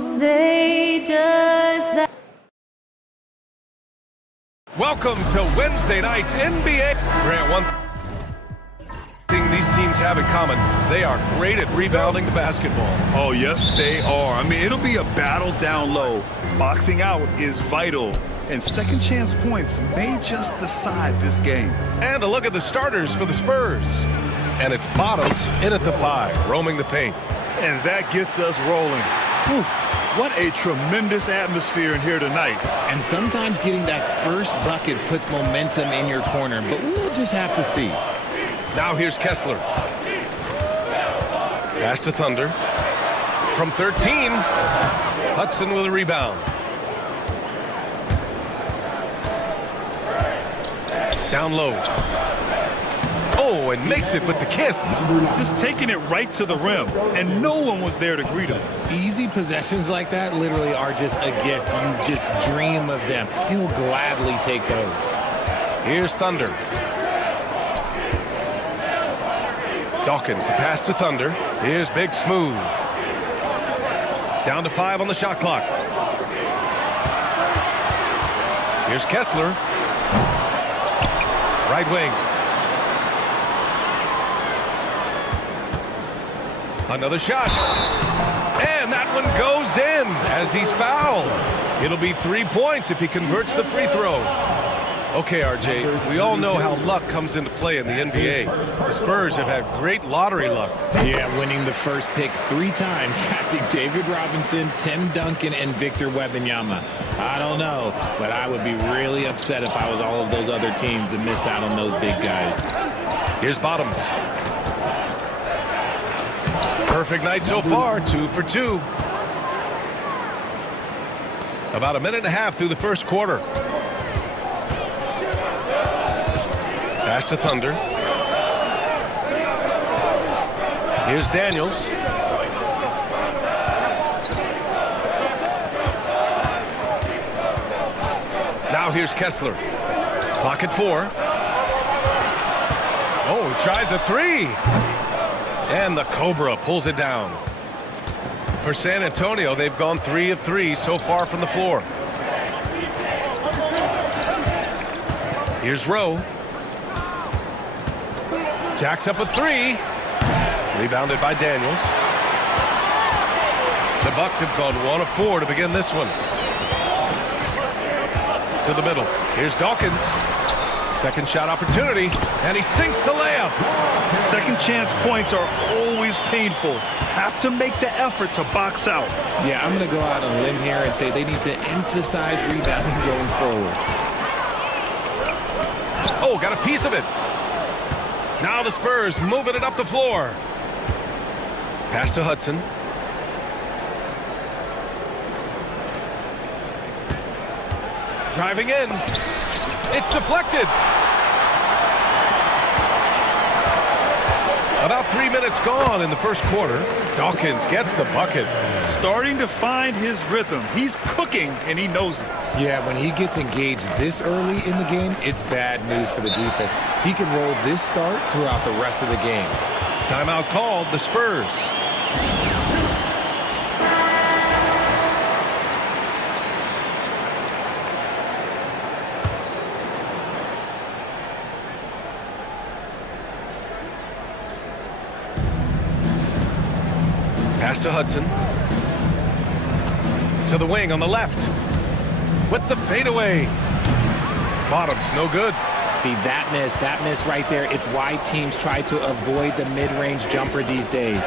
say does that? Welcome to Wednesday night's NBA. Grant, one thing these teams have in common, they are great at rebounding the basketball. Oh, yes, they are. I mean, it'll be a battle down low. Boxing out is vital, and second chance points may just decide this game. And a look at the starters for the Spurs. And it's Bottoms in at the 5, roaming the paint. And that gets us rolling. Whew, what a tremendous atmosphere in here tonight. And sometimes getting that first bucket puts momentum in your corner, but we'll just have to see. Now here's Kessler. Pass to Thunder. From 13, Hudson with a rebound. Down low. Oh, and makes it with the kiss. Just taking it right to the rim, and no one was there to greet him. Easy possessions like that literally are just a gift. You just dream of them. He'll gladly take those. Here's Thunder. Dawkins, the pass to Thunder. Here's Big Smooth. Down to 5 on the shot clock. Here's Kessler. Right wing. Another shot. And that one goes in as he's fouled. It'll be 3 points if he converts the free throw. Okay, RJ, we all know how luck comes into play in the NBA. The Spurs have had great lottery luck. Yeah, winning the first pick 3 times, drafting David Robinson, Tim Duncan, and Victor Wembanyama. I don't know, but I would be really upset if I was all of those other teams to miss out on those big guys. Here's Bottoms. Perfect night so far, 2 for 2. About a minute and a half through the first quarter. Pass to Thunder. Here's Daniels. Now here's Kessler. Clock at 4. Oh, he tries a 3. And the Cobra pulls it down. For San Antonio, they've gone 3 of 3 so far from the floor. Here's Rowe. Jacks up a 3. Rebounded by Daniels. The Bucks have gone 1 of 4 to begin this one. To the middle. Here's Dawkins. Second shot opportunity, and he sinks the layup. Second chance points are always painful. Have to make the effort to box out. Yeah, I'm going to go out on a limb here and say they need to emphasize rebounding going forward. Oh, got a piece of it. Now the Spurs moving it up the floor. Pass to Hudson. Driving in. It's deflected. About 3 minutes gone in the first quarter. Dawkins gets the bucket. Starting to find his rhythm. He's cooking, and he knows it. Yeah, when he gets engaged this early in the game, it's bad news for the defense. He can roll this start throughout the rest of the game. Timeout called, the Spurs. Pass to Hudson. To the wing on the left. With the fadeaway. Bottoms, no good. See, that miss right there, it's why teams try to avoid the mid-range jumper these days.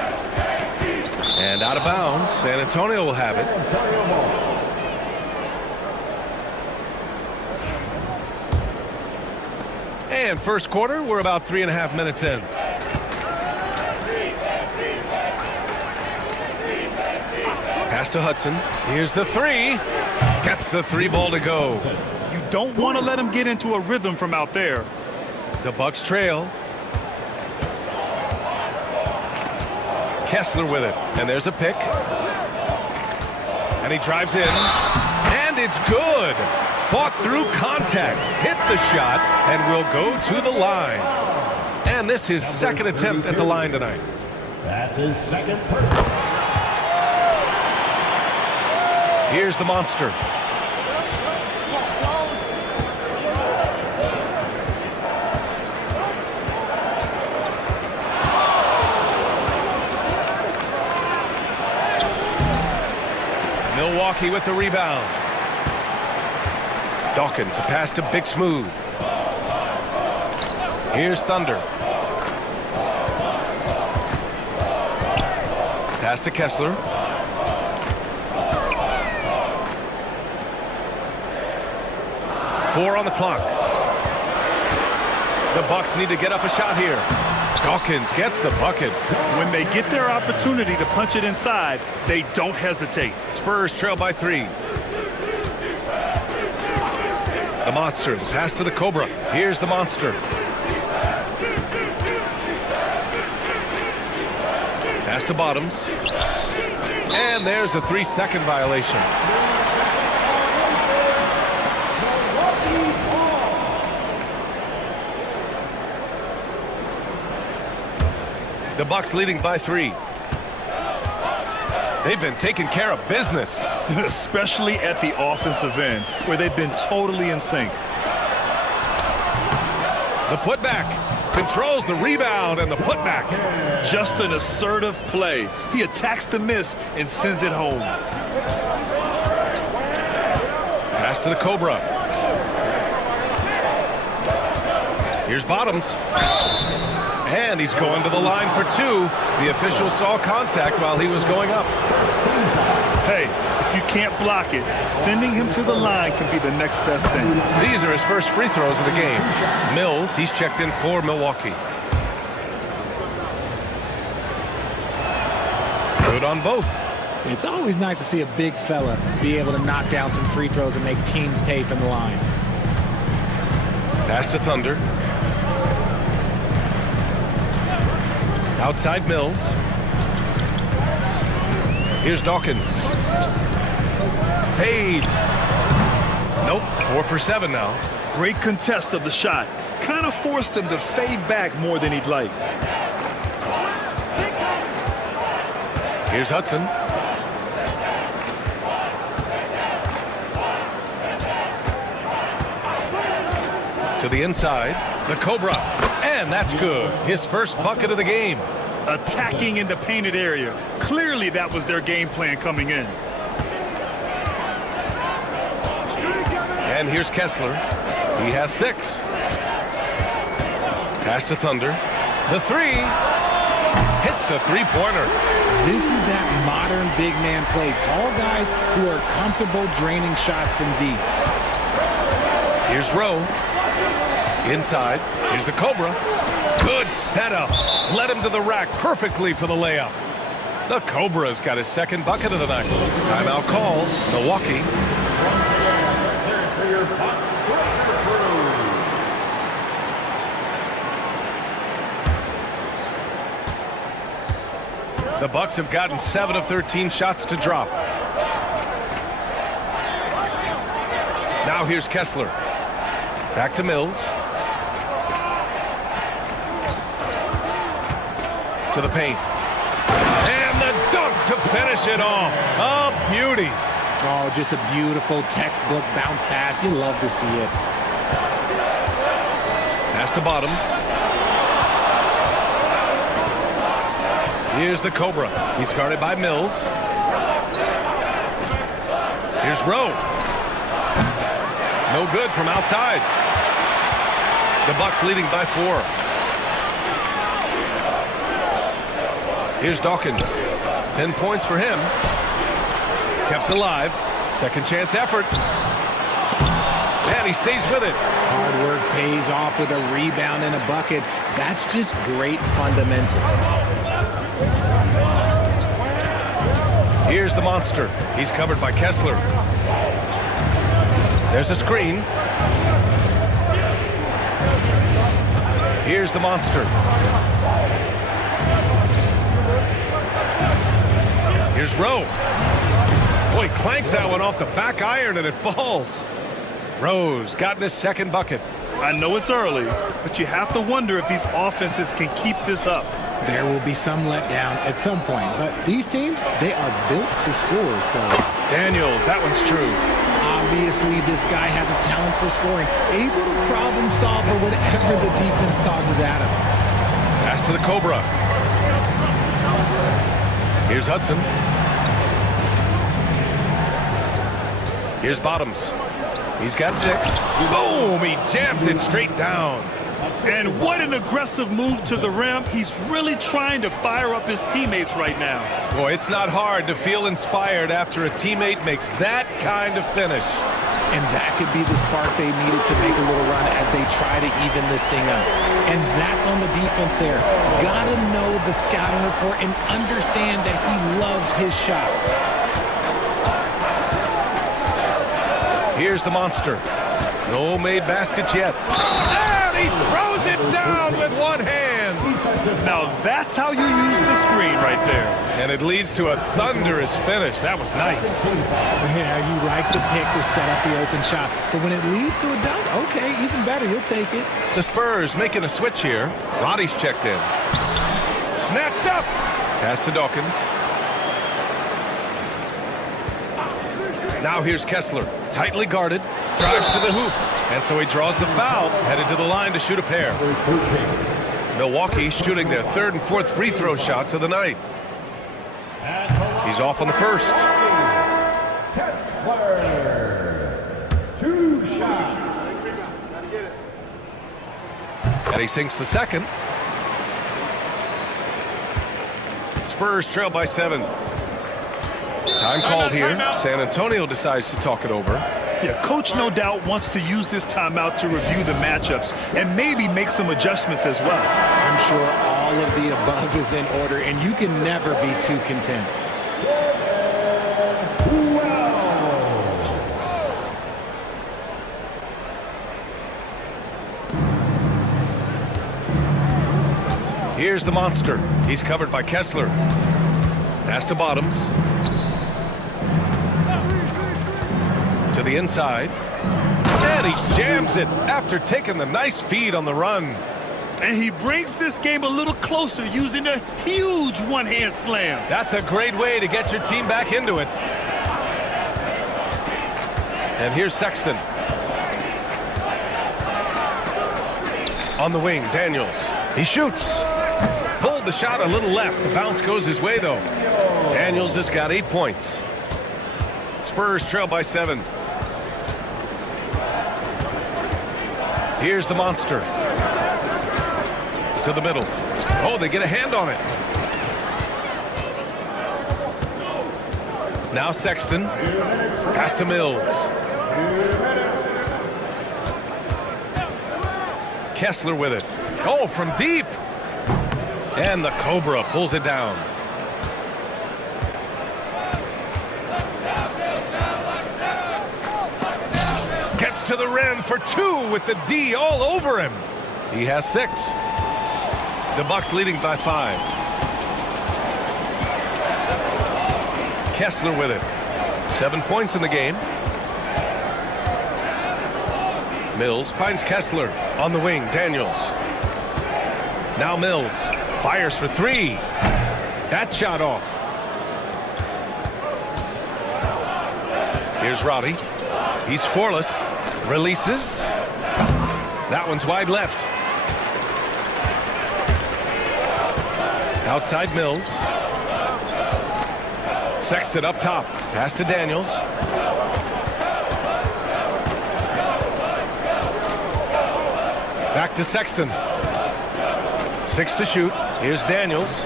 And out of bounds, San Antonio will have it. And first quarter, we're about 3.5 minutes in. Pass to Hudson. Here's the 3. Gets the 3 ball to go. You don't want to let him get into a rhythm from out there. The Bucks trail. Kessler with it. And there's a pick. And he drives in. And it's good. Fought through contact. Hit the shot. And will go to the line. And this is his second attempt at the line tonight. That's his second. Here's the monster. Milwaukee with the rebound. Dawkins, a pass to Big Smooth. Here's Thunder. Pass to Kessler. Four on the clock. The Bucks need to get up a shot here. Dawkins gets the bucket. When they get their opportunity to punch it inside, they don't hesitate. Spurs trail by 3. The monster, the pass to the Cobra. Here's the monster. Pass to Bottoms. And there's a 3-second violation. The Bucks leading by 3. They've been taking care of business. Especially at the offensive end, where they've been totally in sync. The putback controls the rebound and the putback. Just an assertive play. He attacks the miss and sends it home. Pass to the Cobra. Here's Bottoms. And he's going to the line for 2. The official saw contact while he was going up. Hey, if you can't block it, sending him to the line can be the next best thing. These are his first free throws of the game. Mills, he's checked in for Milwaukee. Good on both. It's always nice to see a big fella be able to knock down some free throws and make teams pay from the line. Pass to Thunder. Outside Mills. Here's Dawkins. Fades. Nope, 4 for 7 now. Great contest of the shot. Kind of forced him to fade back more than he'd like. Here's Hudson. To the inside. The Cobra. And that's good. His first bucket of the game. Attacking in the painted area. Clearly that was their game plan coming in. And here's Kessler. He has 6. Pass to Thunder. The 3. Hits a 3-pointer. This is that modern big man play. Tall guys who are comfortable draining shots from deep. Here's Rowe. Inside. Here's the Cobra. Good setup. Led him to the rack perfectly for the layup. The Cobra's got his second bucket of the night. Timeout call. Milwaukee. The Bucks have gotten 7 of 13 shots to drop. Now here's Kessler. Back to Mills. To the paint. And the dunk to finish it off. A beauty. Oh, just a beautiful textbook bounce pass. You love to see it. Pass to Bottoms. Here's the Cobra. He's guarded by Mills. Here's Rowe. No good from outside. The Bucks leading by 4. Here's Dawkins. 10 points for him. Kept alive. Second chance effort. And he stays with it. Hard work pays off with a rebound and a bucket. That's just great fundamental. Here's the monster. He's covered by Kessler. There's a screen. Here's the monster. Here's Rowe. Boy, clanks that one off the back iron and it falls. Rowe's gotten his second bucket. I know it's early, but you have to wonder if these offenses can keep this up. There will be some letdown at some point, but these teams, they are built to score, so... Daniels, that one's true. Obviously, this guy has a talent for scoring, able to problem solve for whatever the defense tosses at him. Pass to the Cobra. Here's Hudson. Here's Bottoms. He's got 6. Boom! He jams it straight down. And what an aggressive move to the rim. He's really trying to fire up his teammates right now. Boy, it's not hard to feel inspired after a teammate makes that kind of finish. And that could be the spark they needed to make a little run as they try to even this thing up. And that's on the defense there. Gotta know the scouting report and understand that he loves his shot. Here's the monster. No made baskets yet. And he throws it down with one hand. Now that's how you use the screen right there. And it leads to a thunderous finish. That was nice. Yeah, you like the pick to set up the open shot. But when it leads to a dunk, okay, even better, you'll take it. The Spurs making a switch here. Roddy's checked in. Snatched up. Pass to Dawkins. Now here's Kessler. Tightly guarded. Drives to the hoop. And so he draws the foul. Headed to the line to shoot a pair. Milwaukee shooting their 3rd and 4th free throw shots of the night. He's off on the first. Kessler, 2 shots. And he sinks the second. Spurs trail by 7. Time called here. San Antonio decides to talk it over. Yeah, coach no doubt wants to use this timeout to review the matchups and maybe make some adjustments as well. I'm sure all of the above is in order, and you can never be too content. Here's the monster. He's covered by Kessler. Pass to Bottoms. To the inside. And he jams it after taking the nice feed on the run. And he brings this game a little closer using a huge one-hand slam. That's a great way to get your team back into it. And here's Sexton. On the wing, Daniels. He shoots. Pulled the shot a little left. The bounce goes his way, though. Daniels has got 8 points. Spurs trail by 7. Here's the monster. To the middle. Oh, they get a hand on it. Now Sexton. Pass to Mills. Kessler with it. Oh, from deep. And the Cobra pulls it down. Gets to the rim for 2 with the D all over him. He has 6. The Bucks leading by 5. Kessler with it. 7 points in the game. Mills finds Kessler on the wing. Daniels. Now Mills fires for 3. That shot off. Here's Roddy. He's scoreless. Releases. That one's wide left. Outside Mills. Sexton up top. Pass to Daniels. Back to Sexton. 6 to shoot. Here's Daniels.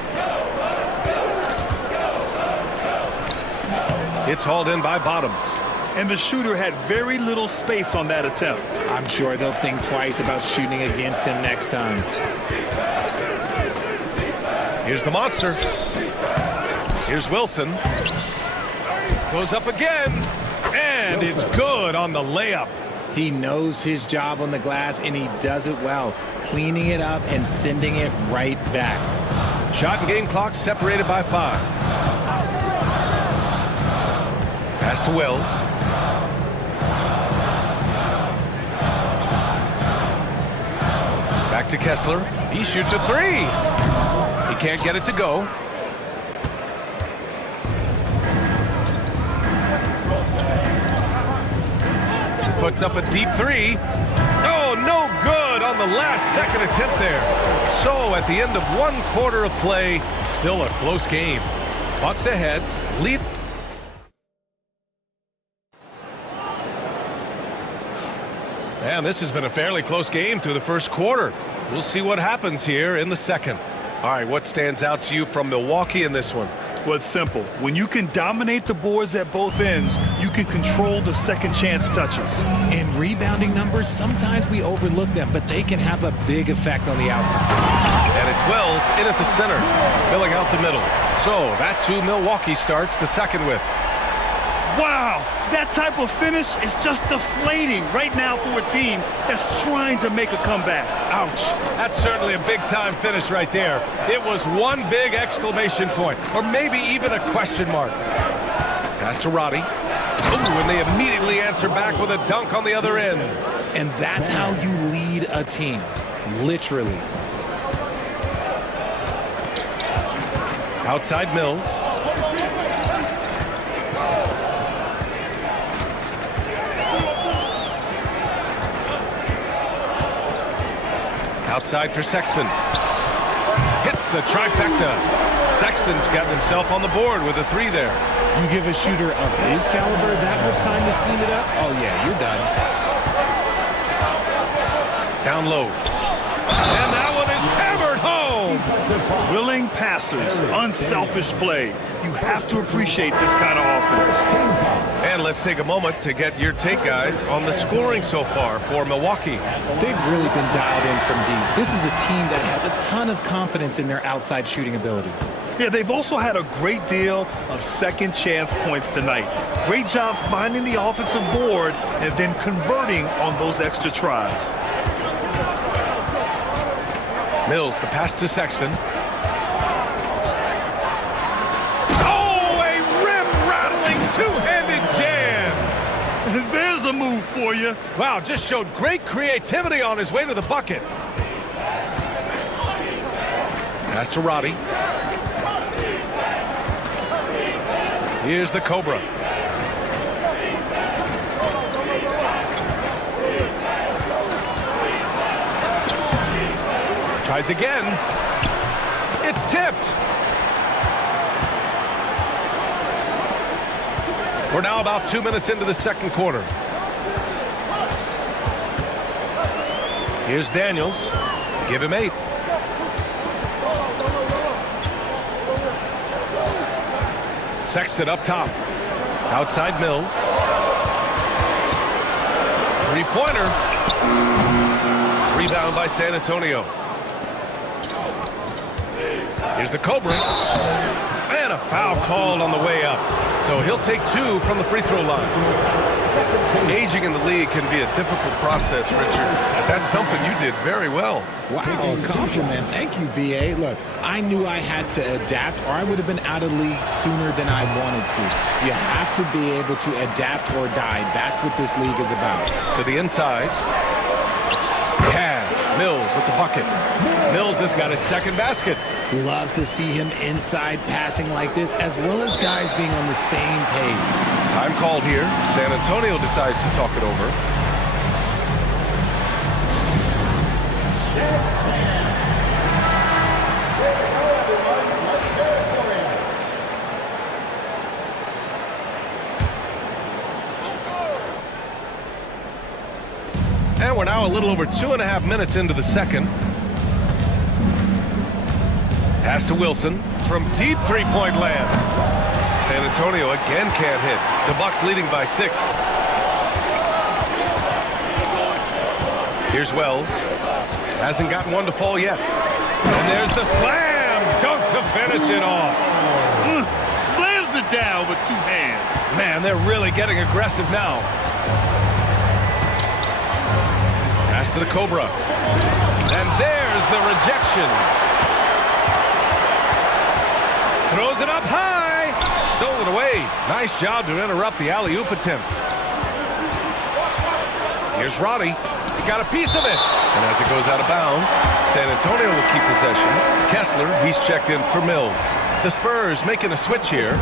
It's hauled in by Bottoms. And the shooter had very little space on that attempt. I'm sure they'll think twice about shooting against him next time. Here's the monster. Here's Wilson. Goes up again. And it's good on the layup. He knows his job on the glass, and he does it well, cleaning it up and sending it right back. Shot and game clock separated by 5. Pass to Wells. Back to Kessler. He shoots a 3. He can't get it to go. Puts up a deep three. Oh, no good on the last second attempt there. So at the end of 1/4 of play, still a close game. Bucks ahead, lead. And this has been a fairly close game through the first quarter. We'll see what happens here in the second. All right, what stands out to you from Milwaukee in this one? Well, it's simple. When you can dominate the boards at both ends, you can control the second chance touches. In rebounding numbers, sometimes we overlook them, but they can have a big effect on the outcome. And it's Wells in at the center, filling out the middle. So that's who Milwaukee starts the second with. Wow, that type of finish is just deflating right now for a team that's trying to make a comeback. Ouch. That's certainly a big-time finish right there. It was one big exclamation point, or maybe even a question mark. Pass to Roddy. Ooh, and they immediately answer back with a dunk on the other end. And that's how you lead a team, literally. Outside Mills. Outside for Sexton. Hits the trifecta. Sexton's gotten himself on the board with a three there. You give a shooter of his caliber that much time to seam it up? Oh, yeah, you're done. Down low. And that one is hammered home. Willing passers, unselfish play. You have to appreciate this kind of offense. And let's take a moment to get your take, guys, on the scoring so far for Milwaukee. They've really been dialed in from deep. This is a team that has a ton of confidence in their outside shooting ability. Yeah, they've also had a great deal of second chance points tonight. Great job finding the offensive board and then converting on those extra tries. Mills, the pass to Sexton. Oh, a rim-rattling two-handed jam. There's a move for you. Wow, just showed great creativity on his way to the bucket. Pass to Roddy. Here's the Cobra. Tries again. It's tipped. We're now about 2 minutes into the second quarter. Here's Daniels. Give him 8. Sexton up top. Outside Mills. Three-pointer. Rebound by San Antonio. Here's the Cobra. And a foul called on the way up. So he'll take 2 from the free throw line. Aging in the league can be a difficult process, Richard. But that's something you did very well. Wow, a compliment. Thank you, B.A. Look, I knew I had to adapt or I would have been out of the league sooner than I wanted to. You have to be able to adapt or die. That's what this league is about. To the inside. Cash. Mills with the bucket. Mills has got his second basket. Love to see him inside passing like this, as well as guys being on the same page. Time called here. San Antonio decides to talk it over. And we're now a little over 2.5 minutes into the second. Pass to Wilson from deep three-point land. San Antonio again can't hit. The Bucks leading by 6. Here's Wells. Hasn't gotten one to fall yet. And there's the slam dunk to finish it off. Slams it down with 2 hands. Man, they're really getting aggressive now. Pass to the Cobra. And there's the rejection. Throws it up high. Stolen away. Nice job to interrupt the alley-oop attempt. Here's Roddy. He got a piece of it. And as it goes out of bounds, San Antonio will keep possession. Kessler, he's checked in for Mills. The Spurs making a switch here.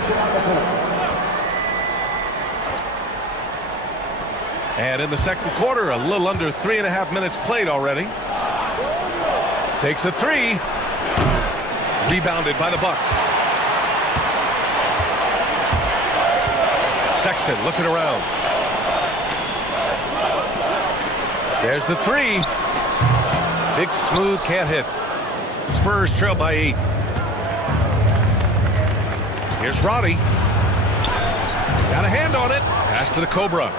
And in the second quarter, a little under 3.5 minutes played already. Takes a three. Rebounded by the Bucks. Sexton looking around. There's the three. Big Smooth can't hit. Spurs trail by 8. Here's Roddy. Got a hand on it. Pass to the Cobra.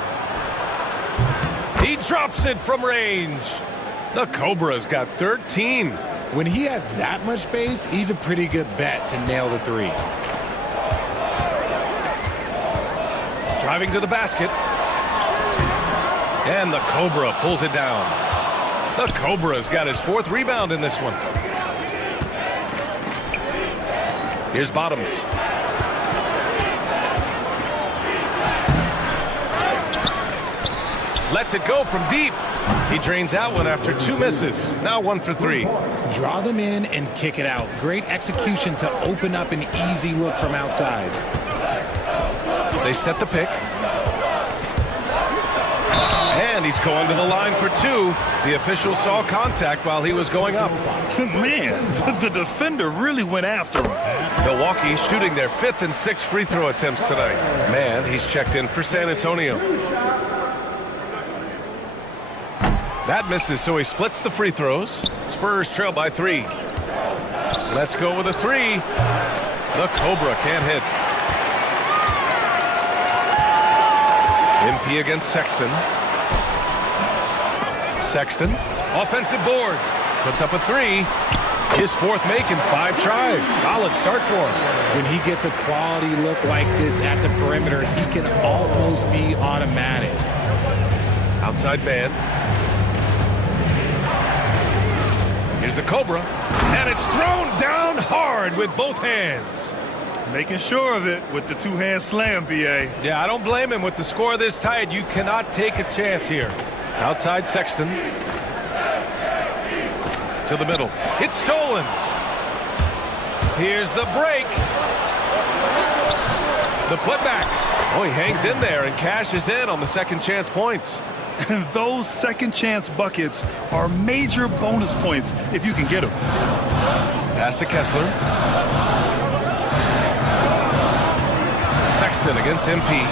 He drops it from range. The Cobra's got 13. When he has that much space, he's a pretty good bet to nail the three. Driving to the basket. And the Cobra pulls it down. The Cobra's got his 4th rebound in this one. Here's Bottoms. Lets it go from deep. He drains that one after 2 misses. Now 1 for 3. Draw them in and kick it out. Great execution to open up an easy look from outside. They set the pick. And he's going to the line for 2. The official saw contact while he was going up. Man, the defender really went after him. Milwaukee shooting their 5th and 6th free throw attempts tonight. Man, he's checked in for San Antonio. That misses, so he splits the free throws. Spurs trail by 3. Let's go with a 3. The Cobra can't hit. MP against Sexton. Sexton, offensive board. Puts up a 3. His 4th make in 5 tries. Solid start for him. When he gets a quality look like this at the perimeter, he can almost be automatic. Outside man. Here's the Cobra, and it's thrown down hard with both hands. Making sure of it with the 2-hand slam, B.A. Yeah, I don't blame him. With the score this tight, you cannot take a chance here. Outside Sexton. To the middle. It's stolen. Here's the break. The putback. Oh, he hangs in there and cashes in on the second chance points. And those second chance buckets are major bonus points if you can get them. Pass to Kessler. Sexton against MP.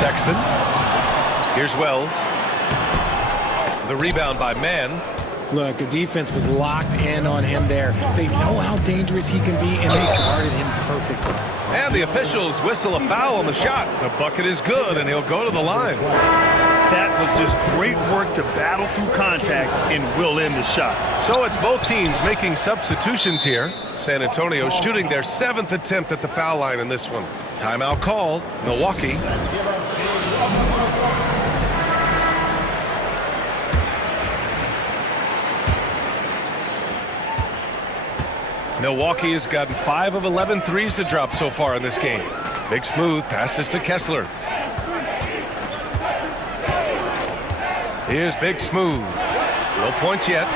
Sexton. Here's Wells. The rebound by Mann. Look, the defense was locked in on him there. They know how dangerous he can be, and they guarded him perfectly. And the officials whistle a foul on the shot. The bucket is good, and he'll go to the line. That was just great work to battle through contact and will end the shot. So it's both teams making substitutions here. San Antonio shooting their 7th attempt at the foul line in this one. Timeout called. Milwaukee. Milwaukee has gotten 5 of 11 threes to drop so far in this game. Big Smooth passes to Kessler. Here's Big Smooth. No points yet.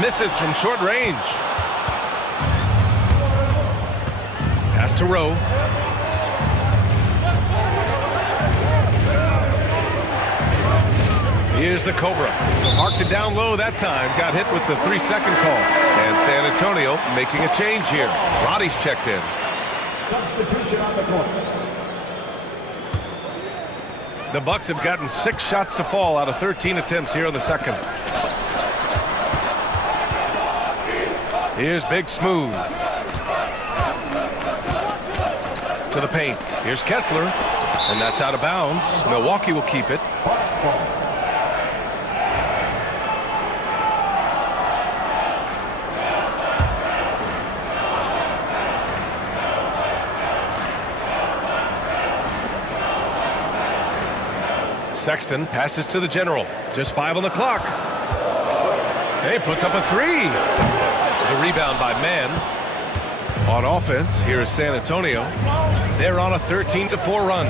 Misses from short range. Pass to Rowe. Here's the Cobra. Marked it down low that time. Got hit with the 3-second call. And San Antonio making a change here. Roddy's checked in. Substitution on the court. The Bucks have gotten 6 shots to fall out of 13 attempts here in the second. Here's Big Smooth. To the paint. Here's Kessler. And that's out of bounds. Milwaukee will keep it. Bucks ball. Sexton passes to the general. Just 5 on the clock. Hey, puts up a 3. The rebound by Mann. On offense, here is San Antonio. They're on a 13-4 run.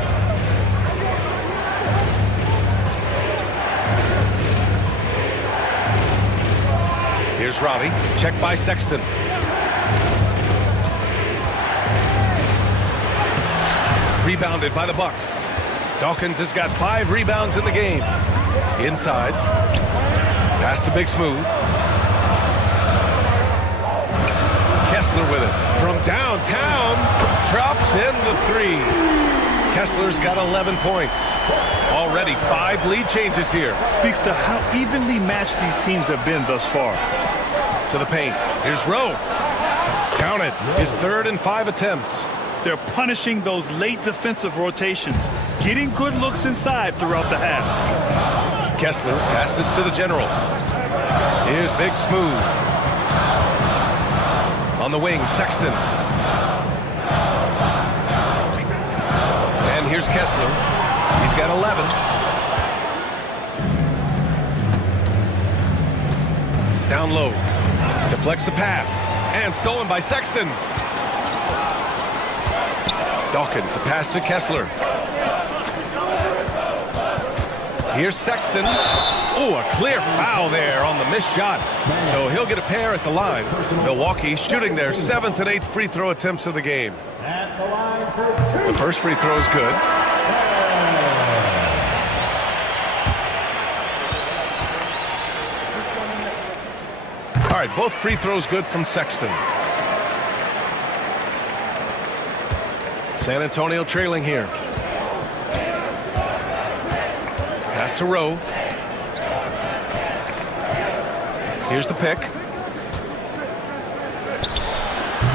Here's Robbie. Checked by Sexton. Rebounded by the Bucks. Dawkins has got 5 rebounds in the game. Inside. Pass to Big Smooth. Kessler with it. From downtown. Drops in the 3. Kessler's got 11 points. Already 5 lead changes here. Speaks to how evenly matched these teams have been thus far. To the paint. Here's Rowe. Count it. His 3rd and 5 attempts. They're punishing those late defensive rotations, getting good looks inside throughout the half. Kessler passes to the general. Here's Big Smooth. On the wing, Sexton. And here's Kessler. He's got 11. Down low. Deflects the pass. And stolen by Sexton. Dawkins, the pass to Kessler. Here's Sexton. Oh, a clear foul there on the missed shot. So he'll get a pair at the line. Milwaukee shooting their 7th and 8th free throw attempts of the game. The first free throw is good. All right, both free throws good from Sexton. San Antonio trailing here. Pass to Rowe. Here's the pick.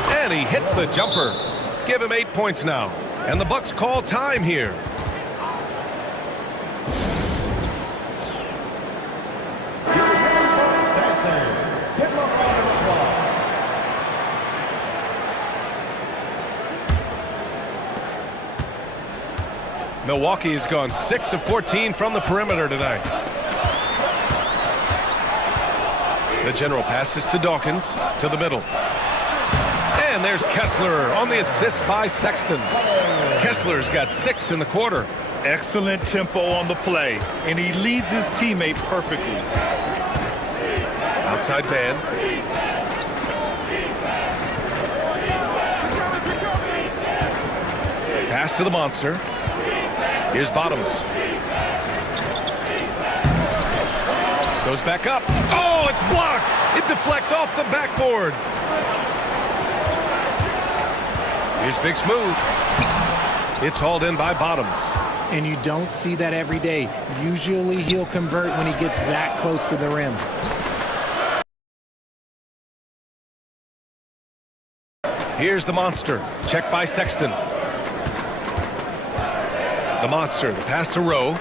And he hits the jumper. Give him 8 points now. And the Bucks call time here. Milwaukee's gone 6 of 14 from the perimeter tonight. The general passes to Dawkins, to the middle. And there's Kessler on the assist by Sexton. Kessler's got 6 in the quarter. Excellent tempo on the play, and he leads his teammate perfectly. Outside man. Pass to the monster. Here's Bottoms. Goes back up. Oh, it's blocked. It deflects off the backboard. Here's Big Smooth. It's hauled in by Bottoms. And you don't see that every day. Usually he'll convert when he gets that close to the rim. Here's the monster. Checked by Sexton. The monster, the pass to Rowe.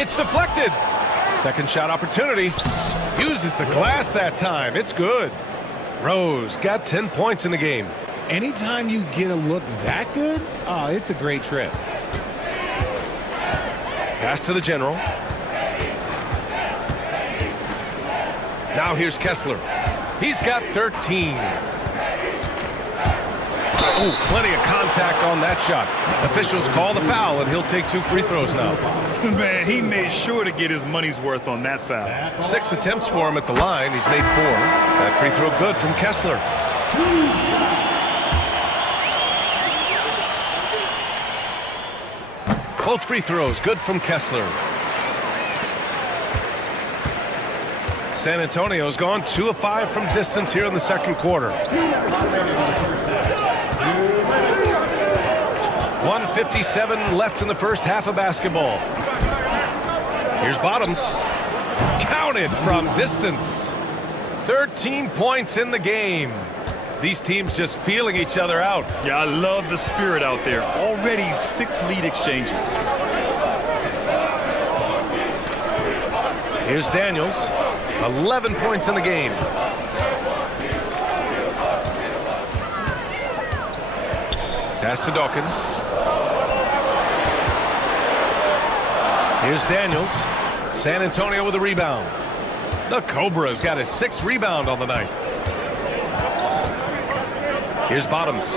It's deflected. Second shot opportunity. Uses the glass that time. It's good. Rowe's got 10 points in the game. Anytime you get a look that good, oh, it's a great trip. Pass to the general. Now here's Kessler. He's got 13. Oh, plenty of contact on that shot. Officials call the foul, and he'll take 2 free throws now. Man, he made sure to get his money's worth on that foul. 6 attempts for him at the line. He's made 4. That free throw good from Kessler. Both free throws good from Kessler. San Antonio's gone 2 of 5 from distance here in the second quarter. 1:57 left in the first half of basketball. Here's Bottoms. Counted from distance. 13 points in the game. These teams just feeling each other out. Yeah, I love the spirit out there. Already 6 lead exchanges. Here's Daniels. 11 points in the game. Pass to Dawkins. Here's Daniels. San Antonio with a rebound. The Cobra's got his 6th rebound on the night. Here's Bottoms.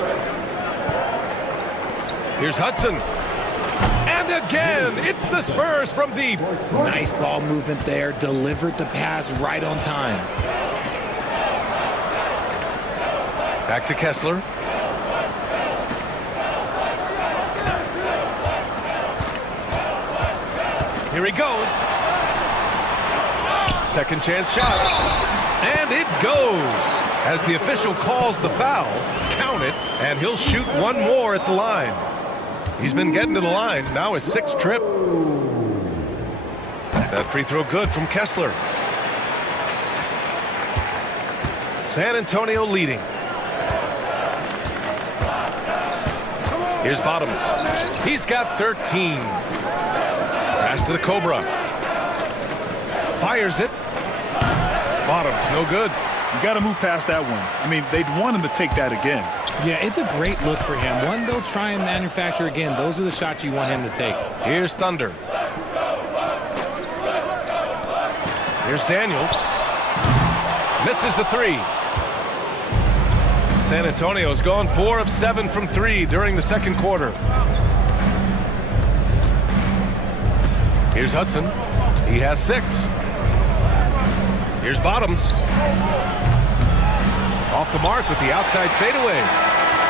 Here's Hudson. And And again, it's the Spurs from deep. Nice ball movement there. Delivered the pass right on time. Back to Kessler. Here he goes. Second chance shot. And it goes. As the official calls the foul, count it, and he'll shoot one more at the line. He's been getting to the line. Now his sixth trip. That free throw good from Kessler. San Antonio leading. Here's Bottoms. He's got 13. Pass to the Cobra. Fires it. Bottoms, no good. You got to move past that one. I mean, they'd want him to take that again. Yeah, it's a great look for him. One they'll try and manufacture again. Those are the shots you want him to take. Here's Thunder. Here's Daniels. Misses the three. San Antonio's gone 4 of 7 from 3 during the second quarter. Here's Hudson. He has 6. Here's Bottoms. Off the mark with the outside fadeaway.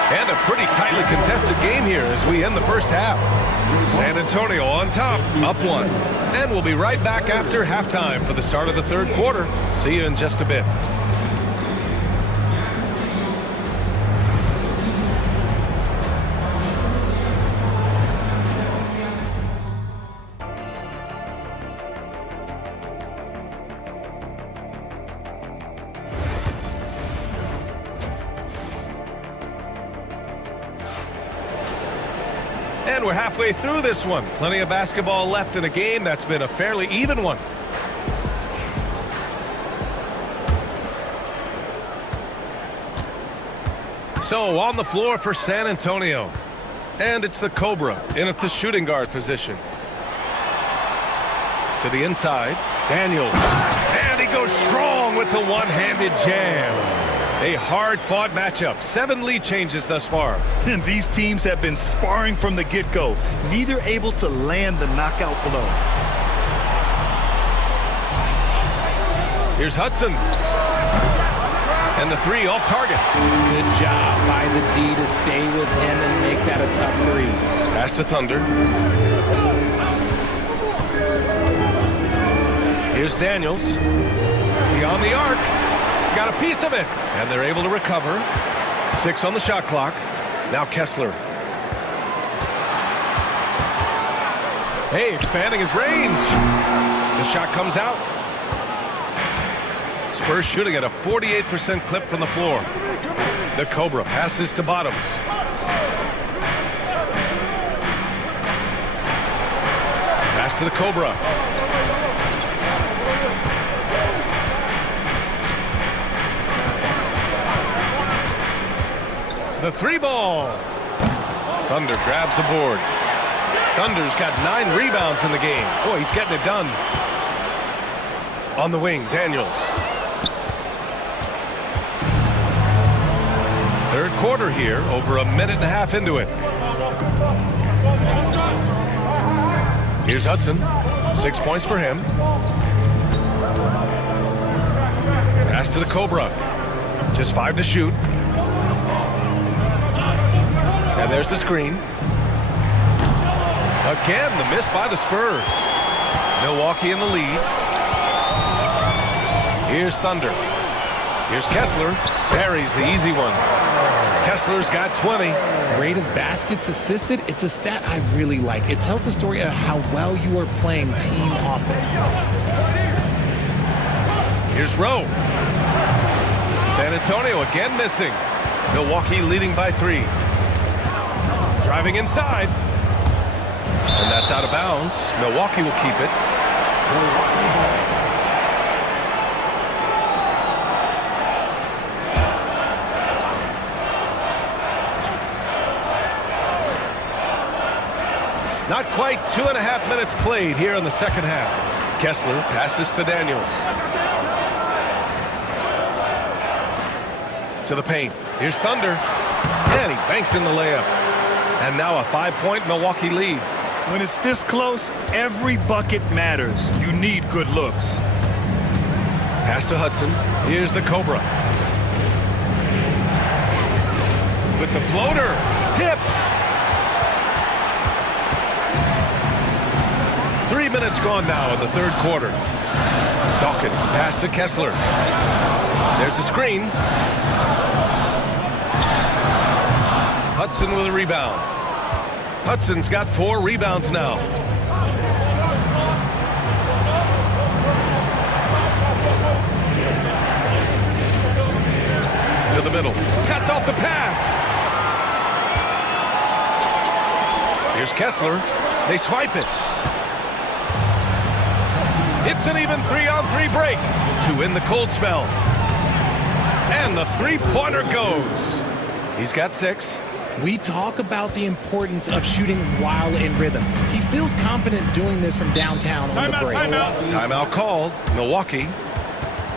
And a pretty tightly contested game here as we end the first half. San Antonio on top, up 1. And we'll be right back after halftime for the start of the third quarter. See you in just a bit. And we're halfway through this one. Plenty of basketball left in a game that's been a fairly even one. So on the floor for San Antonio. And it's the Cobra in at the shooting guard position. To the inside, Daniels. And he goes strong with the one-handed jam. A hard-fought matchup. 7 lead changes thus far. And these teams have been sparring from the get-go, neither able to land the knockout blow. Here's Hudson. And the 3 off target. Good job by the D to stay with him and make that a tough 3. Pass to Thunder. Here's Daniels. Beyond the arc. Got a piece of it. And they're able to recover. 6 on the shot clock. Now Kessler. Hey, expanding his range. The shot comes out. Spurs shooting at a 48% clip from the floor. The Cobra passes to Bottoms. Pass to the Cobra. The 3 ball. Thunder grabs the board. Thunder's got 9 rebounds in the game. Boy, he's getting it done. On the wing, Daniels. Third quarter here, over a minute and a half into it. Here's Hudson. 6 points for him. Pass to the Cobra. Just 5 to shoot. And there's the screen. Again, the miss by the Spurs. Milwaukee in the lead. Here's Thunder. Here's Kessler. Buries the easy one. Kessler's got 20. Rate of baskets assisted, it's a stat I really like. It tells the story of how well you are playing team offense. Here's Rowe. San Antonio again missing. Milwaukee leading by 3. Driving inside. And that's out of bounds. Milwaukee will keep it. Not quite 2.5 minutes played here in the second half. Kessler passes to Daniels. To the paint. Here's Thunder. And he banks in the layup. And now a 5-point Milwaukee lead. When it's this close, every bucket matters. You need good looks. Pass to Hudson. Here's the Cobra. With the floater. Tipped. 3 minutes gone now in the third quarter. Dawkins pass to Kessler. There's a screen. Hudson with a rebound. Hudson's got 4 rebounds now. To the middle. Cuts off the pass. Here's Kessler. They swipe it. It's an even 3-on-3 break to win the cold spell. And the three-pointer goes. He's got 6. We talk about the importance of shooting while in rhythm. He feels confident doing this from downtown on the break. Timeout called. Milwaukee.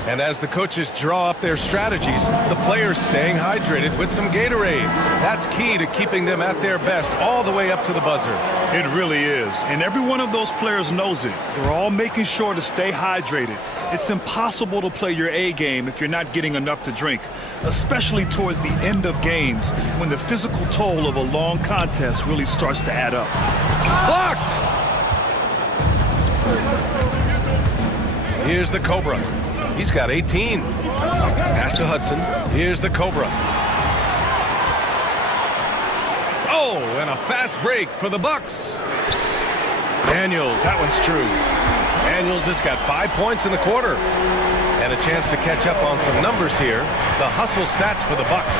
And as the coaches draw up their strategies, the players staying hydrated with some Gatorade. That's key to keeping them at their best all the way up to the buzzer. It really is. And every one of those players knows it. They're all making sure to stay hydrated. It's impossible to play your A game if you're not getting enough to drink, especially towards the end of games when the physical toll of a long contest really starts to add up. Blocked! Here's the Cobra. He's got 18. Pass to Hudson. Here's the Cobra. Oh, and a fast break for the Bucks. Daniels, that one's true. Daniels has got 5 points in the quarter. And a chance to catch up on some numbers here. The hustle stats for the Bucks.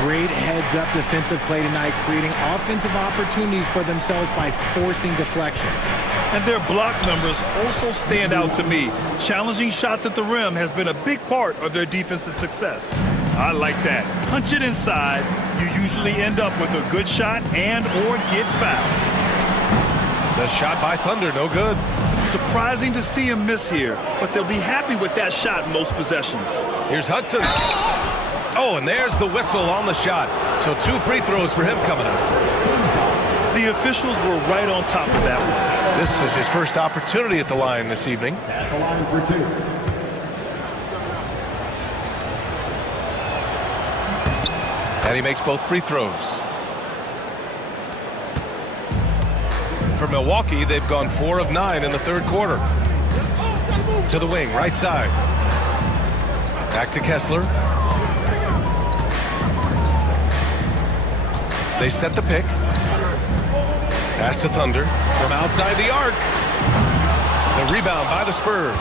Great heads-up defensive play tonight, creating offensive opportunities for themselves by forcing deflections. And their block numbers also stand out to me. Challenging shots at the rim has been a big part of their defensive success. I like that. Punch it inside. You usually end up with a good shot and or get fouled. The shot by Thunder, no good. Surprising to see him miss here, but they'll be happy with that shot most possessions. Here's Hudson. Oh, and there's the whistle on the shot. So 2 free throws for him coming up. The officials were right on top of that one. This is his first opportunity at the line this evening. At the line for 2. And he makes both free throws. For Milwaukee, they've gone 4 of 9 in the third quarter. To the wing, right side. Back to Kessler. They set the pick. Pass to Thunder from outside the arc. The rebound by the Spurs.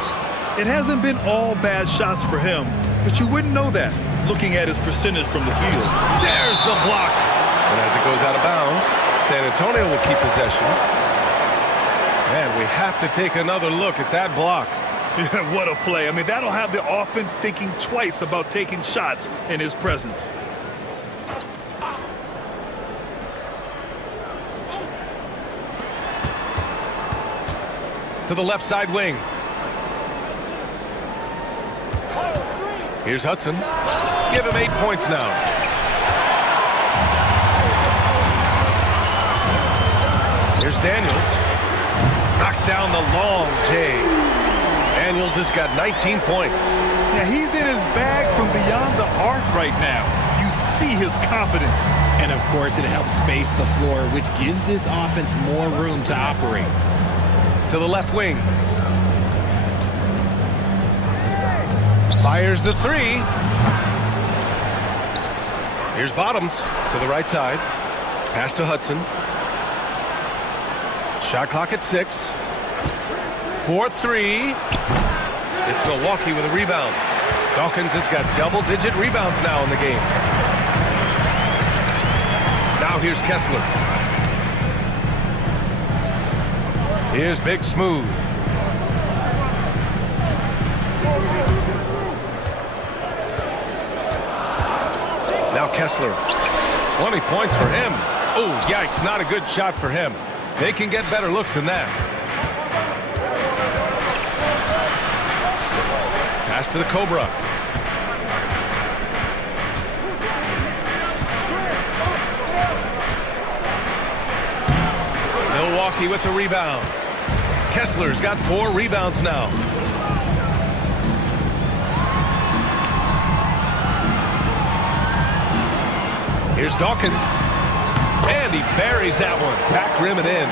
It hasn't been all bad shots for him, but you wouldn't know that looking at his percentage from the field. There's the block. And as it goes out of bounds, San Antonio will keep possession. And we have to take another look at that block. Yeah, what a play. I mean, that'll have the offense thinking twice about taking shots in his presence. To the left side wing. Here's Hudson. Give him 8 points now. Here's Daniels. Knocks down the long J. Daniels has got 19 points. Yeah, he's in his bag from beyond the arc right now. You see his confidence. And of course, it helps space the floor, which gives this offense more room to operate. To the left wing. Fires the 3. Here's Bottoms to the right side. Pass to Hudson. Shot clock at 6. 4-3. It's Milwaukee with a rebound. Dawkins has got double-digit rebounds now in the game. Now here's Kessler. Here's Big Smooth. Now Kessler. 20 points for him. Oh, yikes, not a good shot for him. They can get better looks than that. Pass to the Cobra. Milwaukee with the rebound. Kessler's got 4 rebounds now. Here's Dawkins. And he buries that one. Back rim and in.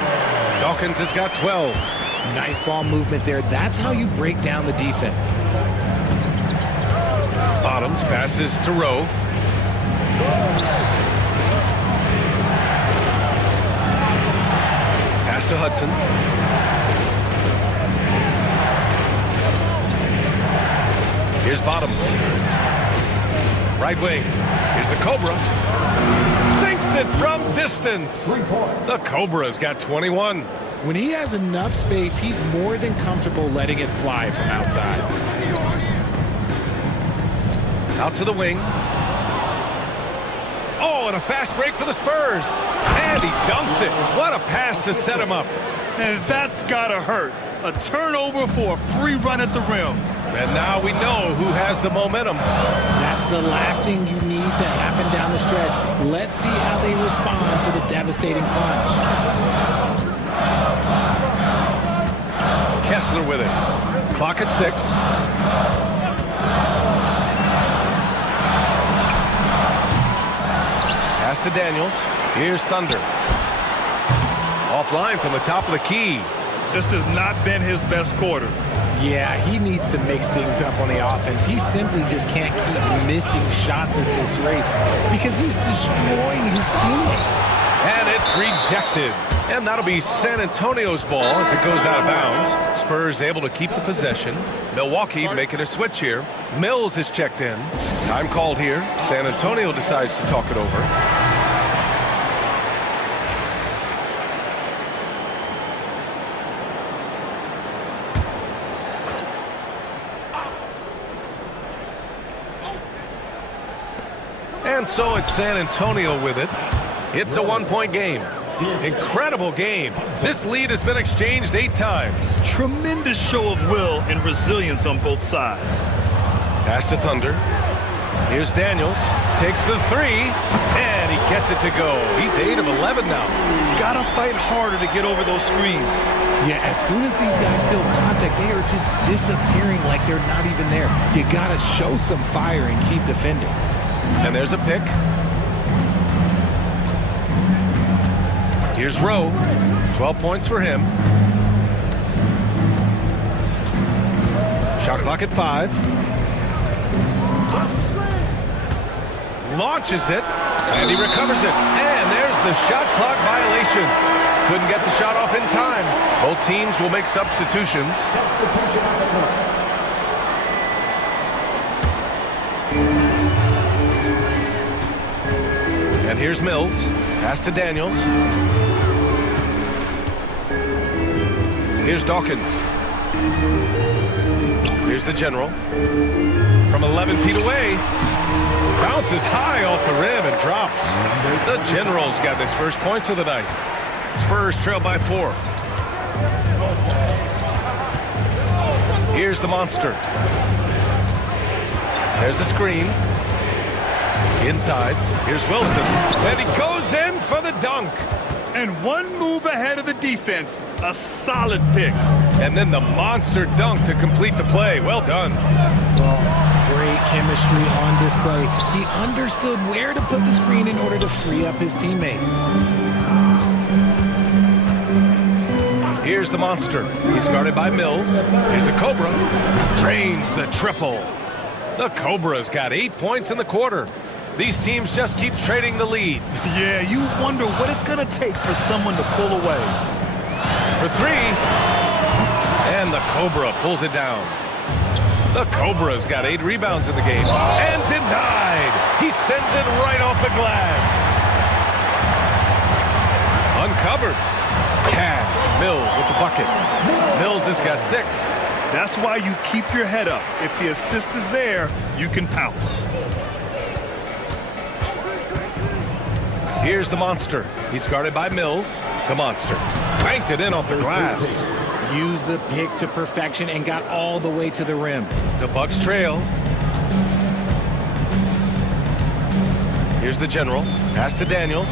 Dawkins has got 12. Nice ball movement there. That's how you break down the defense. Bottoms passes to Rowe. Pass to Hudson. Here's Bottoms. Right wing. Here's the Cobra. Sinks it from distance. The Cobra's got 21. When he has enough space, he's more than comfortable letting it fly from outside. Out to the wing. Oh, and a fast break for the Spurs. And he dunks it. What a pass to set him up. And that's gotta hurt. A turnover for a free run at the rim. And now we know who has the momentum. That's the last thing you need to happen down the stretch. Let's see how they respond to the devastating punch. Kessler with it. Clock at 6. Pass to Daniels. Here's Thunder. Offline from the top of the key. This has not been his best quarter. Yeah, he needs to mix things up on the offense. He simply just can't keep missing shots at this rate because he's destroying his teammates. And it's rejected. And that'll be San Antonio's ball as it goes out of bounds. Spurs able to keep the possession. Milwaukee making a switch here. Mills is checked in. Time called here. San Antonio decides to talk it over. And so it's San Antonio with it. It's a 1-point game. Incredible game. This lead has been exchanged 8 times. Tremendous show of will and resilience on both sides. Pass to Thunder. Here's Daniels. Takes the 3. And he gets it to go. He's 8 of 11 now. Gotta fight harder to get over those screens. Yeah, as soon as these guys feel contact, they are just disappearing like they're not even there. You gotta show some fire and keep defending. And there's a pick. Here's Rowe. 12 points for him. Shot clock at 5. Launches it. And he recovers it. And there's the shot clock violation. Couldn't get the shot off in time. Both teams will make substitutions. Substitution on the court. And here's Mills. Pass to Daniels. Here's Dawkins. Here's the general. From 11 feet away. Bounces high off the rim and drops. The general's got his first points of the night. Spurs trail by 4. Here's the monster. There's the screen. Inside, here's Wilson, and he goes in for the dunk. And one move ahead of the defense, a solid pick. And then the monster dunk to complete the play. Well done. Well, great chemistry on display. He understood where to put the screen in order to free up his teammate. Here's the monster. He's guarded by Mills. Here's the Cobra. Drains the triple. The Cobra's got 8 points in the quarter. These teams just keep trading the lead. Yeah, you wonder what it's going to take for someone to pull away. For 3. And the Cobra pulls it down. The Cobra's got 8 rebounds in the game. And denied. He sends it right off the glass. Uncovered. Cash. Mills with the bucket. Mills has got 6. That's why you keep your head up. If the assist is there, you can pounce. Here's the monster. He's guarded by Mills. The monster banked it in off the glass. Used the pick to perfection and got all the way to the rim. The Bucks trail. Here's the general. Pass to Daniels.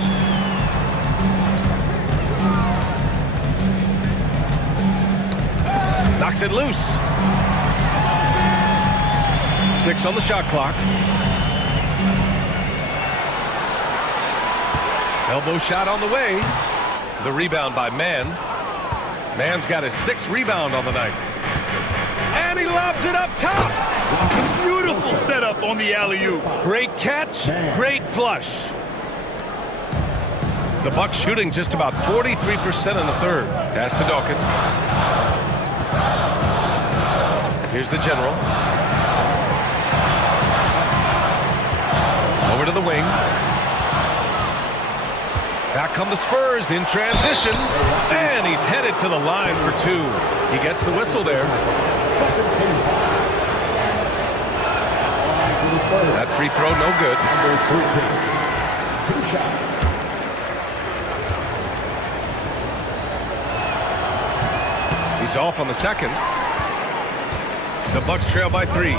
it loose. 6 on the shot clock. Elbow shot on the way. The rebound by Mann. Mann's got his 6th rebound on the night. And he lobs it up top. Beautiful setup on the alley-oop. Great catch, great flush. The Bucks shooting just about 43% in the third. Pass to Dawkins. Here's the general. Over to the wing. Back come the Spurs in transition. And he's headed to the line for 2. He gets the whistle there. That free throw no good. 2 shots. He's off on the second. The Bucks trail by 3.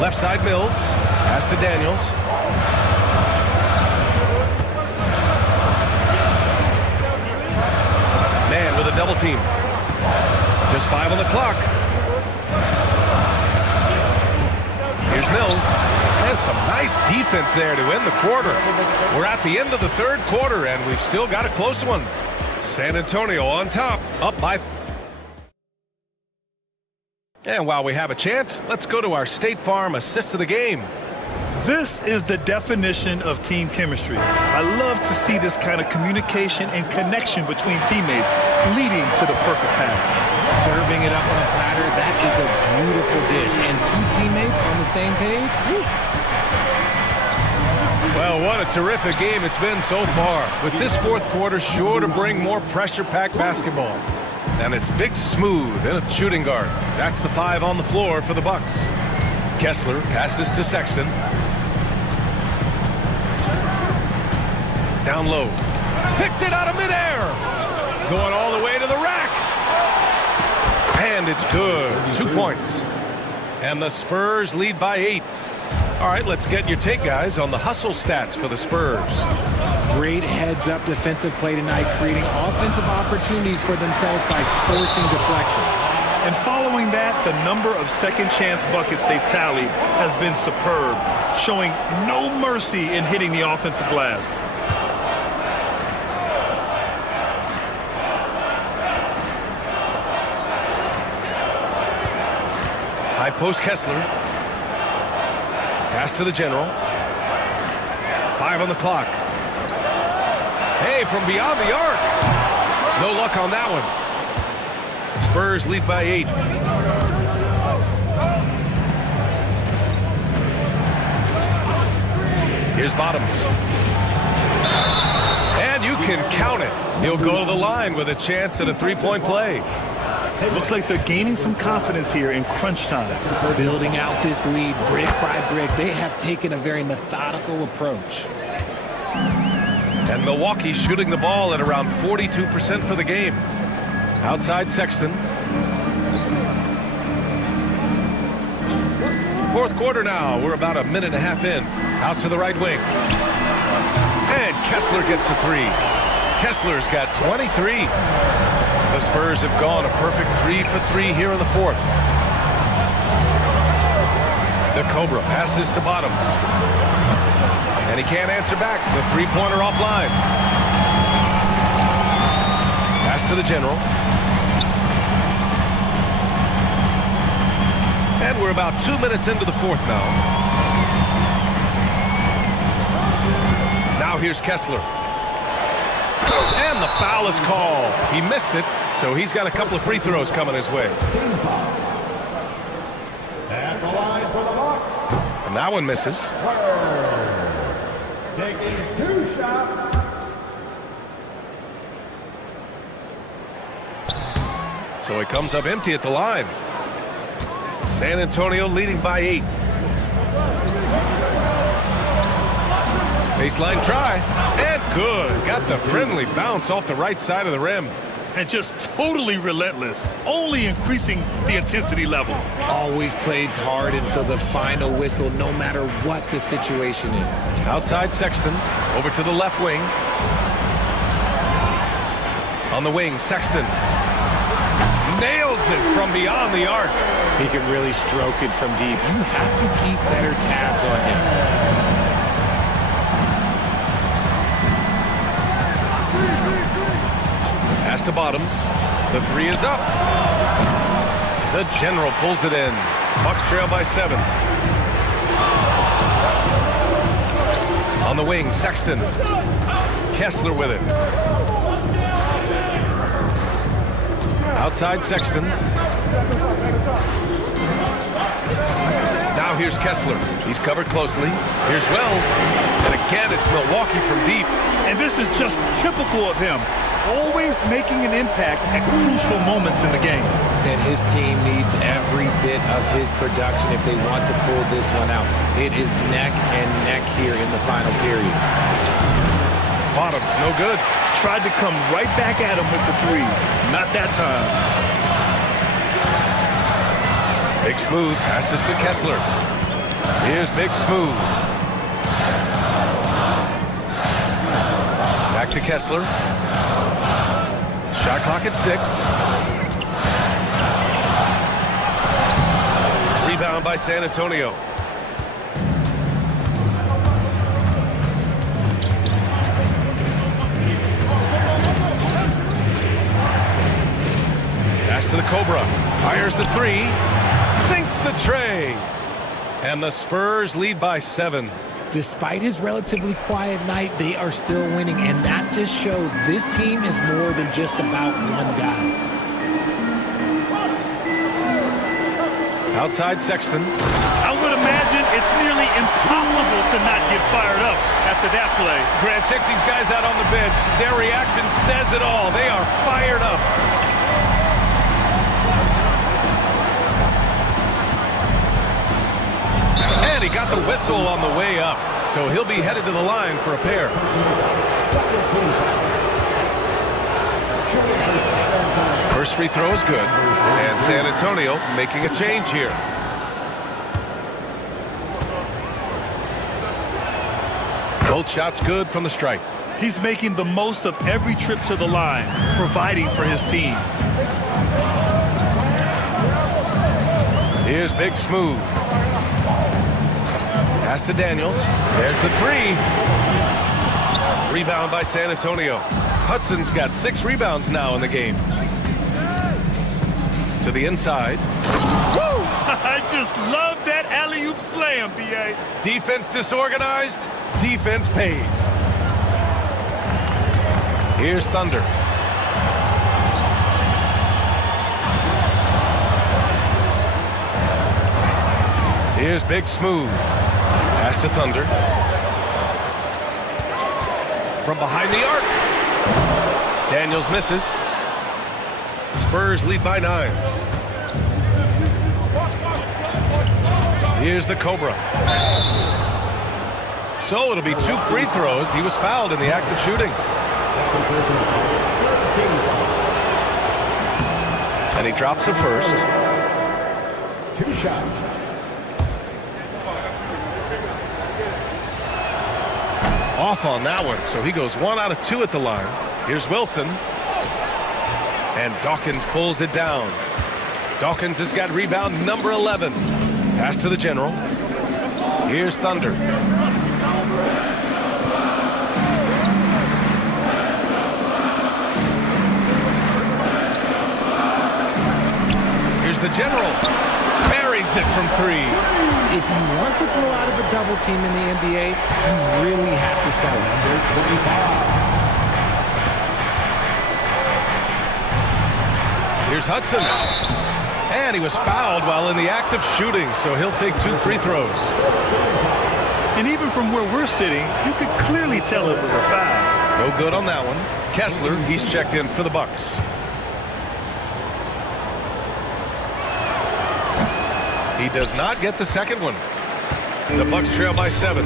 Left side Mills. Pass to Daniels. Mann with a double team. Just 5 on the clock. Here's Mills. And some nice defense there to end the quarter. We're at the end of the third quarter, and we've still got a close one. San Antonio on top, up by... And while we have a chance, let's go to our State Farm assist of the game. This is the definition of team chemistry. I love to see this kind of communication and connection between teammates leading to the perfect pass. Serving it up on a platter, that is a beautiful dish. And 2 teammates on the same page. Woo. Well, what a terrific game it's been so far. With this fourth quarter sure to bring more pressure-packed basketball. And it's Big Smooth in a shooting guard. That's the 5 on the floor for the Bucks. Kessler passes to Sexton. Down low. Picked it out of midair. Going all the way to the rack. And it's good. 2 points. And the Spurs lead by 8. All right, let's get your take, guys, on the hustle stats for the Spurs. Great heads-up defensive play tonight, creating offensive opportunities for themselves by forcing deflections. And following that, the number of second-chance buckets they've tallied has been superb, showing no mercy in hitting the offensive glass. High post Kessler. Pass to the general. 5 on the clock. Hey, from beyond the arc. No luck on that one. Spurs lead by 8. Here's Bottoms. And you can count it. He'll go to the line with a chance at a 3-point play. Looks like they're gaining some confidence here in crunch time. Building out this lead brick by brick, they have taken a very methodical approach. And Milwaukee shooting the ball at around 42% for the game. Outside Sexton. Fourth quarter now. We're about a minute and a half in. Out to the right wing. And Kessler gets the 3. Kessler's got 23. The Spurs have gone a perfect 3 for 3 here in the fourth. The Cobra passes to Bottoms. And he can't answer back. The 3-pointer offline. Pass to the general. And we're about 2 minutes into the fourth now. Now here's Kessler. And the foul is called. He missed it, so he's got a couple of free throws coming his way. At the line for the Bucks. And that one misses. Taking 2 shots. So he comes up empty at the line. San Antonio leading by 8. Baseline try. And good. Got the friendly bounce off the right side of the rim. And just totally relentless, only increasing the intensity level. Always plays hard until the final whistle, no matter what the situation is. Outside Sexton. Over to the left wing. On the wing, Sexton. Nails it from beyond the arc. He can really stroke it from deep. You have to keep better tabs on him. Pass to Bottoms. The three is up. The General pulls it in. Bucks trail by 7. On the wing, Sexton. Kessler with it. Outside Sexton. Now here's Kessler. He's covered closely. Here's Wells. And again, it's Milwaukee from deep. And this is just typical of him. Always making an impact at crucial moments in the game. And his team needs every bit of his production if they want to pull this one out. It is neck and neck here in the final period. Bottoms, no good. Tried to come right back at him with the three. Not that time. Big Smooth passes to Kessler. Here's Big Smooth. Back to Kessler. Shot clock at 6. Rebound by San Antonio. Pass to the Cobra. Fires the 3. Sinks the tray. And the Spurs lead by 7. Despite his relatively quiet night, they are still winning, and that just shows this team is more than just about one guy. Outside Sexton. I would imagine it's nearly impossible to not get fired up after that play. Grant, check these guys out on the bench. Their reaction says it all. They are fired up. And he got the whistle on the way up. So he'll be headed to the line for a pair. First free throw is good. And San Antonio making a change here. Both shots good from the stripe. He's making the most of every trip to the line, providing for his team. Here's Big Smooth. Pass to Daniels. There's the 3. Rebound by San Antonio. Hudson's got 6 rebounds now in the game. To the inside. Woo! I just love that alley-oop slam, B.A. Defense disorganized. Defense pays. Here's Thunder. Here's Big Smooth. Pass to Thunder. From behind the arc. Daniels misses. Spurs lead by 9. Here's the Cobra. So it'll be 2 free throws. He was fouled in the act of shooting. And he drops the first. 2 shots. Off on that one, so he goes 1 out of 2 at the line. Here's Wilson. And Dawkins pulls it down. Dawkins has got rebound number 11. Pass to the General. Here's Thunder. Here's the General. Buries it from 3. If you want to throw out of a double team in the NBA, you really have to sell it. Here's Hudson. And he was fouled while in the act of shooting, so he'll take 2 free throws. And even from where we're sitting, you could clearly tell it was a foul. No good on that one. Kessler, he's checked in for the Bucks. He does not get the second one. The Bucks trail by 7.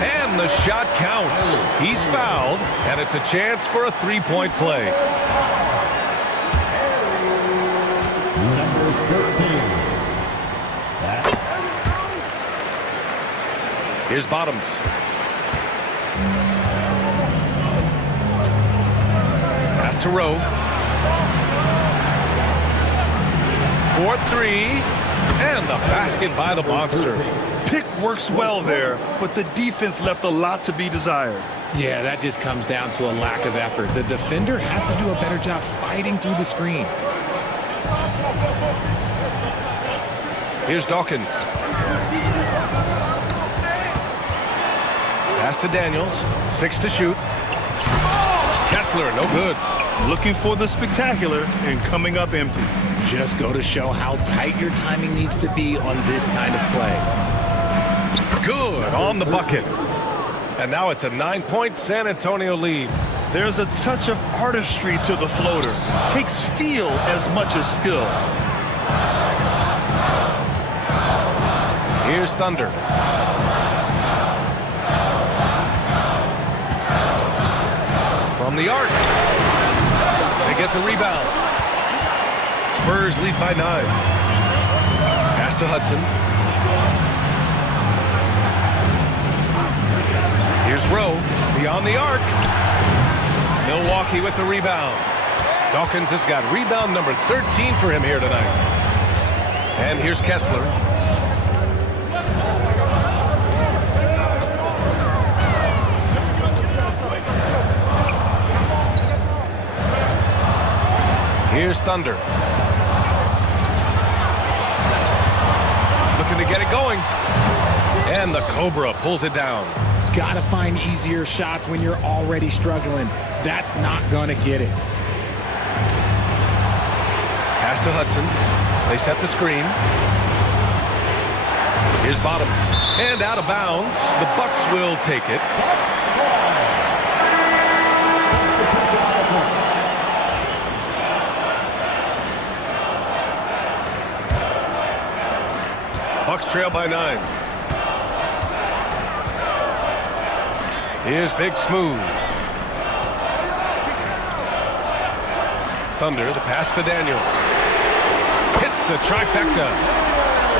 And the shot counts. He's fouled, and it's a chance for a 3-point play. Number 13. Here's Bottoms. Pass to Rowe. 4-3. And the basket by the monster. Pick works well there, but the defense left a lot to be desired. Yeah, that just comes down to a lack of effort. The defender has to do a better job fighting through the screen. Here's Dawkins. Pass to Daniels. 6 to shoot. Kessler, no good. Looking for the spectacular and coming up empty. Just go to show how tight your timing needs to be on this kind of play. Good on the bucket. And now it's a 9-point San Antonio lead. There's a touch of artistry to the floater. Takes feel as much as skill. Here's Thunder. From the arc. They get the rebound. Spurs lead by 9. Pass to Hudson. Here's Rowe, beyond the arc. Milwaukee with the rebound. Dawkins has got rebound number 13 for him here tonight. And here's Kessler. Here's Thunder. Looking to get it going. And the Cobra pulls it down. Gotta find easier shots when you're already struggling. That's not gonna get it. Pass to Hudson. They set the screen. Here's Bottoms. And out of bounds. The Bucks will take it. Bucks trail by 9. Here's Big Smooth. Thunder, the pass to Daniels. Hits the trifecta.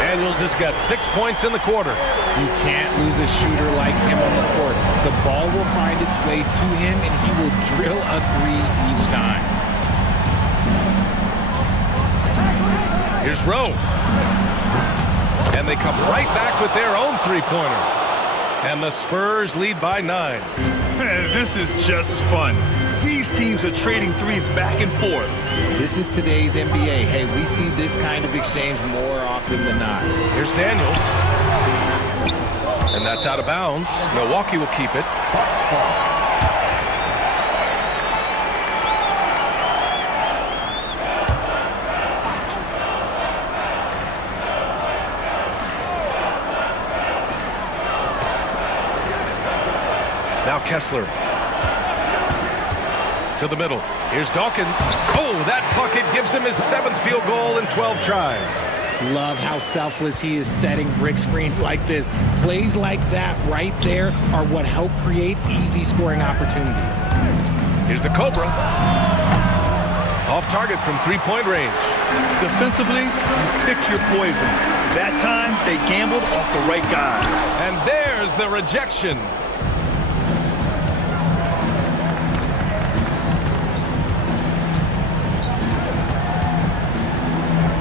Daniels has got 6 points in the quarter. You can't lose a shooter like him on the court. The ball will find its way to him, and he will drill a 3 each time. Here's Rowe. And they come right back with their own three-pointer. And the Spurs lead by 9. This is just fun. These teams are trading threes back and forth. This is today's NBA. Hey, we see this kind of exchange more often than not. Here's Daniels. And that's out of bounds. Milwaukee will keep it. Now Kessler. To the middle. Here's Dawkins. Oh, that bucket gives him his 7th field goal in 12 tries. Love how selfless he is setting brick screens like this. Plays like that right there are what help create easy scoring opportunities. Here's the Cobra. Off target from 3-point range. Defensively, pick your poison. That time, they gambled off the right guy. And there's the rejection.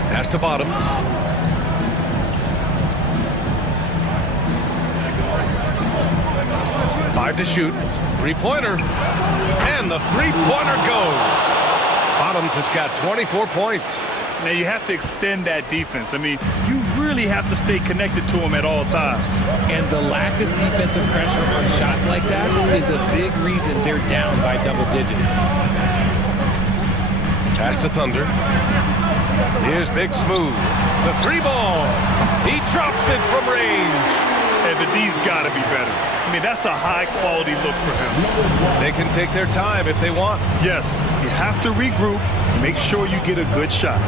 Pass to Bottoms. Five to shoot. Three-pointer. And the three-pointer goes. Bottoms has got 24 points. Now, you have to extend that defense. I mean, you really have to stay connected to them at all times. And the lack of defensive pressure on shots like that is a big reason they're down by double digits. Pass to Thunder. Here's Big Smooth. The 3-ball. He drops it from range. Hey, but D's got to be better. I mean, that's a high-quality look for him. They can take their time if they want. Yes, you have to regroup. Make sure you get a good shot.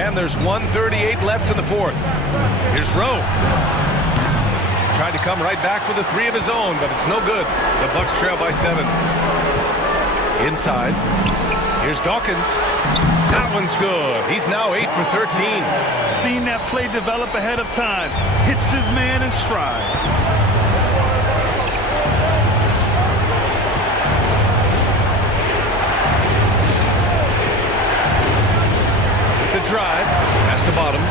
And there's 1:38 left in the 4th. Here's Rowe. Tried to come right back with a 3 of his own, but it's no good. The Bucks trail by 7. Inside. Here's Dawkins. That one's good. He's now 8 for 13. Seen that play develop ahead of time. Hits his man in stride. drive. Pass to Bottoms.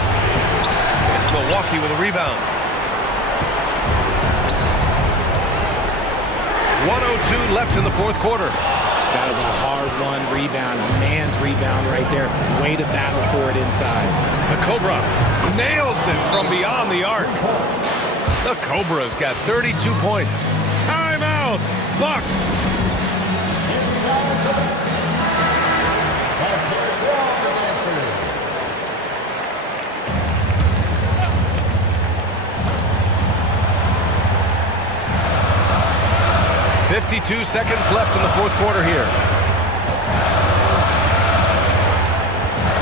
It's Milwaukee with a rebound. 1:02 left in the fourth quarter. That was a hard-won rebound, a man's rebound right there. Way to battle for it inside. The Cobra nails it from beyond the arc. The Cobra's got 32 points. Timeout, Bucks. That's your wrong answer. 52 seconds left in the fourth quarter here.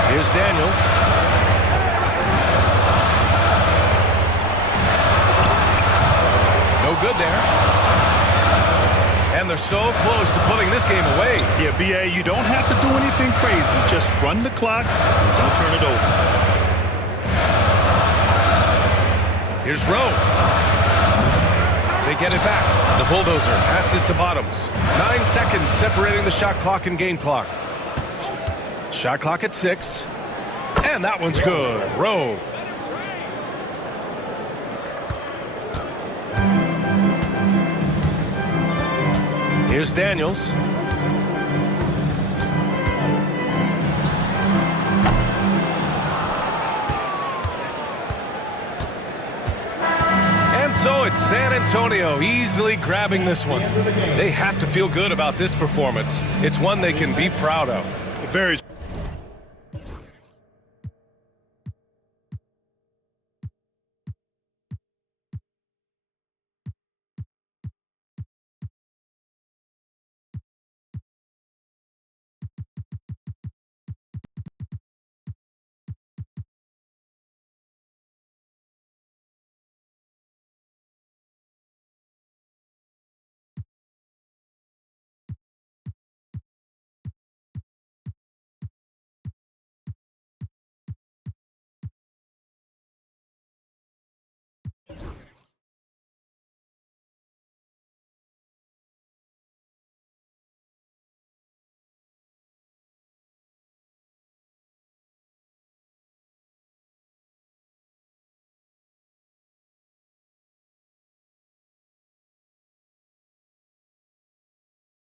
Here's Daniels. No good there. And they're so close to putting this game away. Yeah, BA, you don't have to do anything crazy. Just run the clock and don't turn it over. Here's Rowe. They get it back. The Bulldozer passes to Bottoms. 9 seconds separating the shot clock and game clock. Shot clock at 6. And that one's good. Rowe. Here's Daniels. And so it's San Antonio easily grabbing this one. They have to feel good about this performance. It's one they can be proud of. Very